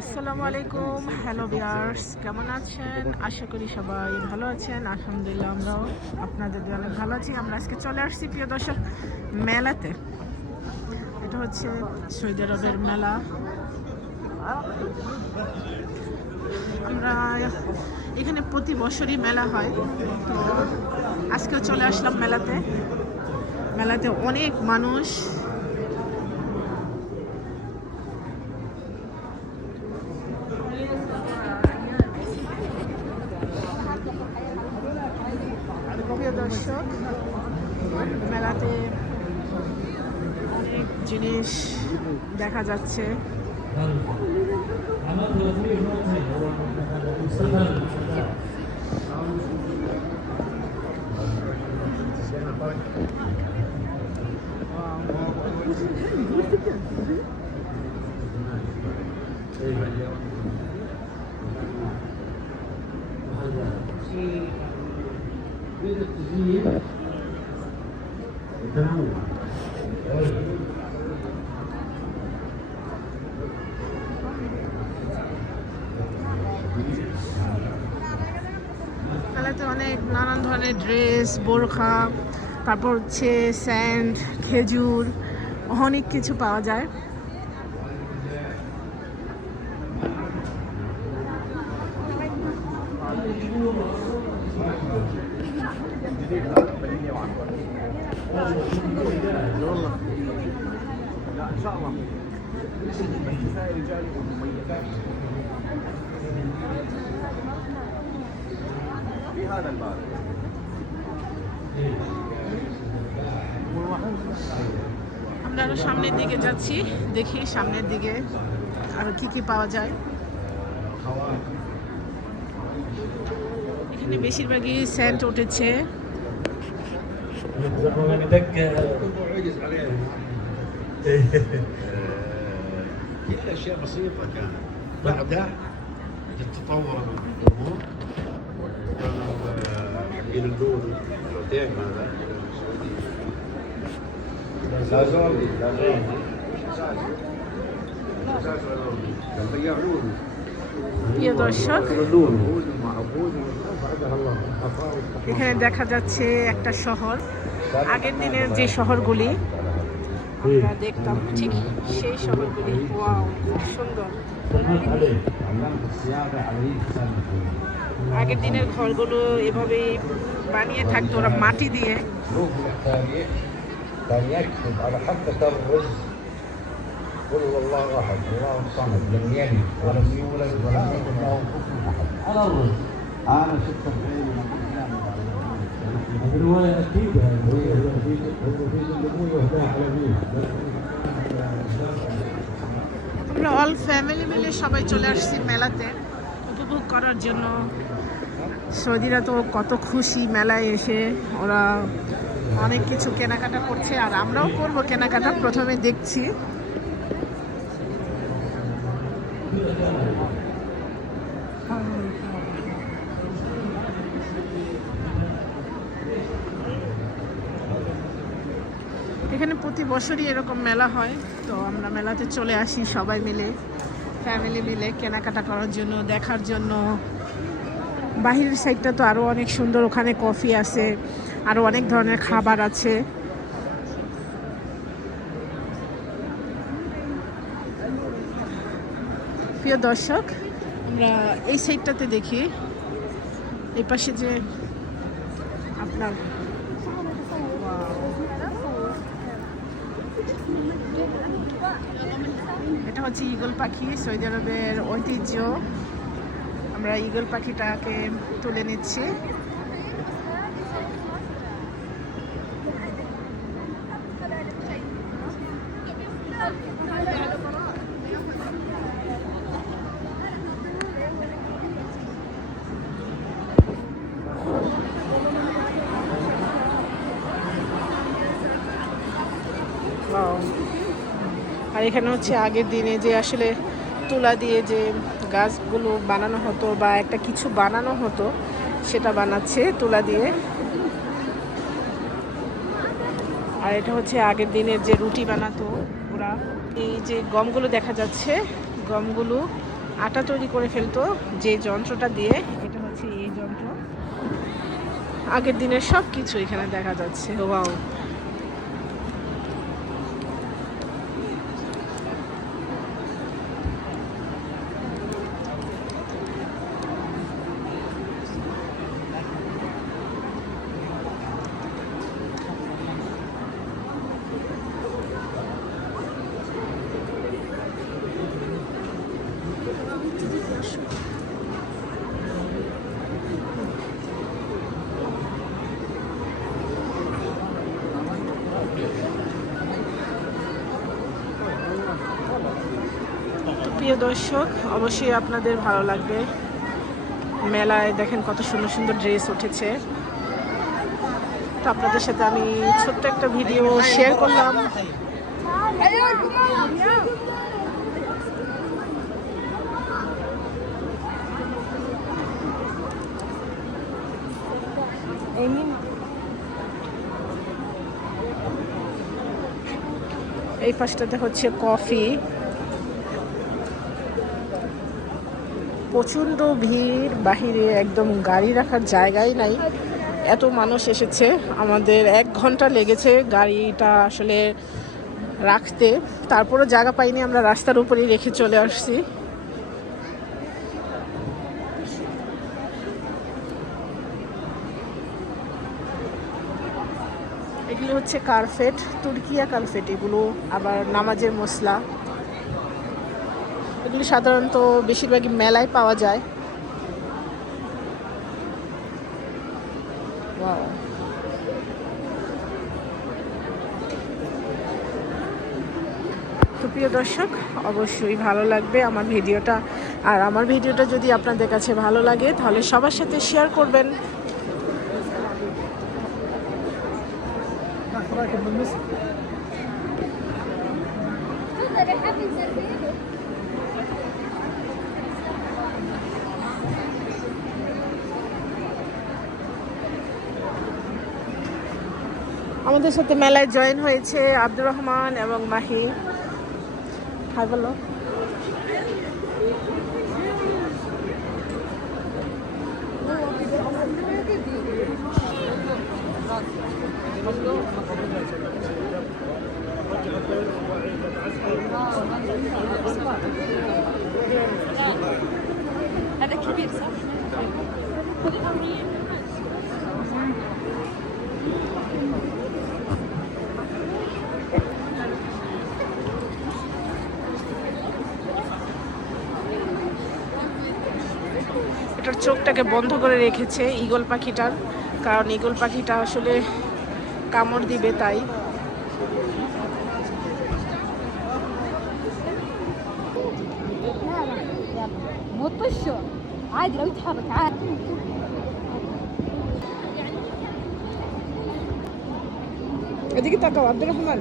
আসসালামু আলাইকুম, hello viewers, কেমন আছেন? আশা করি সবাই ভালো আছেন। আলহামদুলিল্লাহ আমরাও আপনাদের দিয়ে অনেক ভালো আছি। আমরা আজকে চলে আসছি প্রিয় দর্শক মেলাতে। এটা হচ্ছে সৌদি আরবের মেলা। আমরা এখানে প্রতি বছরই মেলা হয়, তো আজকেও চলে আসলাম মেলাতে। মেলাতে অনেক মানুষ। প্রিয় দর্শক, মেলাতে অনেক জিনিস দেখা যাচ্ছে। মেলাতে অনেক নানান ধরনের ড্রেস, বোরখা, তারপর হচ্ছে স্যান্ড, খেজুর, অনেক কিছু পাওয়া যায়। আমরা আরো সামনের দিকে যাচ্ছি, দেখি সামনের দিকে আরো কি কি পাওয়া যায়। এখানে বেশিরভাগই স্যান্ড উঠেছে। اشياء بسيطه كانت بعدها تتطور الامور حقين اللون العتيم هذا প্রিয় দর্শক, এখানে দেখা যাচ্ছে একটা শহর, আগের দিনের যে শহরগুলি আমরা দেখতাম ঠিক সেই শহরগুলি। ওয়াও, খুব সুন্দর। আগের দিনের ঘরগুলো এভাবে বানিয়ে থাকতো ওরা মাটি দিয়ে। قل هو الله احد الله الصمد لم يلد ولم يولد ولم يكن له كفوا احد. على الرز انا شفت بعيني من هذه الروايه اكيد আমরা অল ফ্যামিলি মিলে সবাই চলে আসছি মেলাতে উপভোগ করার জন্য। সৌদিরা তো কত খুশি মেলায় এসে, ওরা অনেক কিছু কেনাকাটা করছে আর আমরাও করবো কেনাকাটা। প্রথমে দেখছি এখানে প্রতি বছরই এরকম মেলা হয়, তো আমরা মেলাতে চলে আসি সবাই মিলে, ফ্যামিলি মিলে কেনাকাটা করার জন্য, দেখার জন্য। বাহিরের সাইডটা তো আরও অনেক সুন্দর, ওখানে কফি আছে, আরও অনেক ধরনের খাবার আছে। প্রিয় দর্শক, আমরা এই সাইডটাতে দেখি, এই পাশে যে আপনার এটা হচ্ছে ঈগল পাখি, সৌদি আরবের ঐতিহ্য। আমরা ঈগল পাখিটাকে তুলে নিচ্ছি। আর এখানে হচ্ছে আগের দিনে যে আসলে তুলা দিয়ে যে গাছগুলো বানানো হতো বা একটা কিছু বানানো হতো, সেটা বানাচ্ছে তুলা দিয়ে। আর এটা হচ্ছে আগের দিনের যে রুটি বানাতো ওরা। এই যে গমগুলো দেখা যাচ্ছে, গমগুলো আটা তৈরি করে ফেলতো যে যন্ত্রটা দিয়ে, এটা হচ্ছে এই যন্ত্র। আগের দিনের সব কিছু এখানে দেখা যাচ্ছে। ওয়াও, প্রিয় দর্শক, অবশ্যই আপনাদের ভালো লাগবে। মেলায় দেখেন কত সুন্দর সুন্দর ড্রেস উঠেছে। তো আপনাদের সাথে আমি ছোট্ট একটা ভিডিও শেয়ার করলাম। এই পাশটাতে হচ্ছে কফি। প্রচণ্ড ভিড়, বাহিরে একদম গাড়ি রাখার জায়গাই নাই, এত মানুষ এসেছে। আমাদের 1 ঘন্টা লেগেছে গাড়িটা আসলে রাখতে, তারপরও জায়গা পাইনি, আমরা রাস্তার উপরেই রেখে চলে আসছি। এগুলো হচ্ছে কার্পেট, তুর্কিয়া কার্পেট এগুলো, আবার নামাজের মশলা। এগুলি সাধারণত বেশিরভাগই মেলায় পাওয়া যায়। ওয়াও, তো প্রিয় দর্শক, অবশ্যই ভালো লাগবে আমার ভিডিওটা। আর আমার ভিডিওটা যদি আপনাদের কাছে ভালো লাগে তাহলে সবার সাথে শেয়ার করবেন। আমাদের সাথে মেলায় জয়েন হয়েছে আব্দুর রহমান এবং মাহি। হাই বলো। هذا كبير صح؟ এটার চোখটাকে বন্ধ করে রেখেছে ঈগল পাখিটার, কারণ ঈগল পাখিটা আসলে কামড় দিবে তাই। مو طشه عادي لو يتحرك عادي. এদিকে তাকাও আব্দুর রহমান।